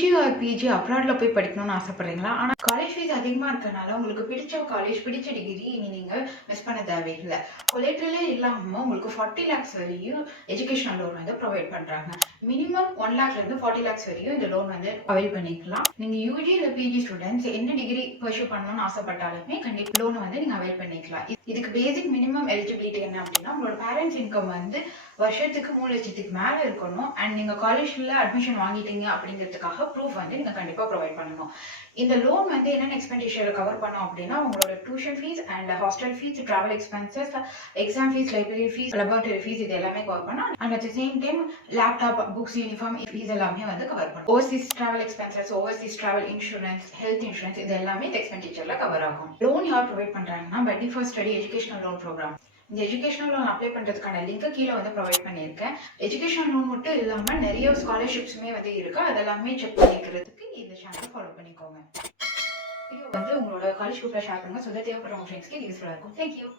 UG R PG அப்ராட்ல போய் படிக்கணும்னு ஆசைப்படுறீங்களா? ஆனா காலேஜ் ஃபீஸ் அதிகமா இருக்கறனால உங்களுக்கு பிடிச்ச காலேஜ், பிடிச்ச டிகிரி இனி நீங்க மிஸ் பண்ண தேவையில்ல. கொலேட்ரலே இல்லாம உங்களுக்கு 40 lakhs வரையும் எஜுகேஷனல் லோன் வந்து ப்ரொவைட் பண்றாங்க. மினிமம் 1 lakh இருந்து 40 lakhs வரையும் இந்த லோன் வந்து அவைல் பண்ணிக்கலாம். நீங்க யூஜி இல்ல பிஜி ஸ்டூடெண்ட்ஸ் என்ன டிகிரி பர்சூ பண்ணணும்னு ஆசைப்பட்டாலுமே கண்டிப்பா லோனை வந்து நீங்க அவைல் பண்ணிக்கலாம். இதுக்கு பேசிக் மினிமம் எலிஜிபிலிட்டி என்ன அப்படின்னா, உங்களோட பேரண்ட்ஸ் இன்கம் வந்து வருஷத்துக்கு 3 லட்சத்துக்கு மேல இருக்கணும். அண்ட் நீங்க காலேஜ்ல அட்மிஷன் வாங்கிட்டீங்க அப்படிங்கிறதுக்காக ப்ரூஃப் வந்து நீங்க கண்டிப்பா ப்ரொவைட் பண்ணணும். இந்த லோன் வந்து என்னென்ன எக்ஸ்பெண்டிச்சர் கவர் பண்ணும் அப்படின்னா, உங்களோட tuition fees and hostel fees, travel expenses, exam fees, library fees, laboratory fees இது எல்லாமே கவர் பண்ணும். And at the same time laptop, books, uniform fees எல்லாமே வந்து கவர் பண்ணும். Overseas travel expenses, overseas travel insurance, health insurance இது எல்லாமே இந்த எக்ஸ்பெண்டிச்சர்ல கவர் ஆகும். லோன் யார் ப்ரொவைட் பண்றாங்கன்னா, buddy for study educational loan programme. இந்த எஜுகேஷனல் லோன் அப்ளை பண்றதுக்கான லிங்க் கீழே வந்து ப்ரொவைட் பண்ணியிருக்கேன். எஜுகேஷனல் லோன் மட்டும் இல்லாம நிறைய ஸ்காலர்ஷிப்ஸுமே வந்து இருக்கு. அதெல்லாமே செக் பண்ணிக்கிறதுக்கு இந்த சேனல் ஃபாலோ பண்ணிக்கோங்க. வீடியோ வந்து உங்களோட காலேஜ் குரூப்ல ஷேர் பண்ணுங்க. ஸோ தட் தேவைப்படுற ஃப்ரெண்ட்ஸ்க்கு யூஸ்ஃபுல்லா இருக்கும். தேங்க்யூ.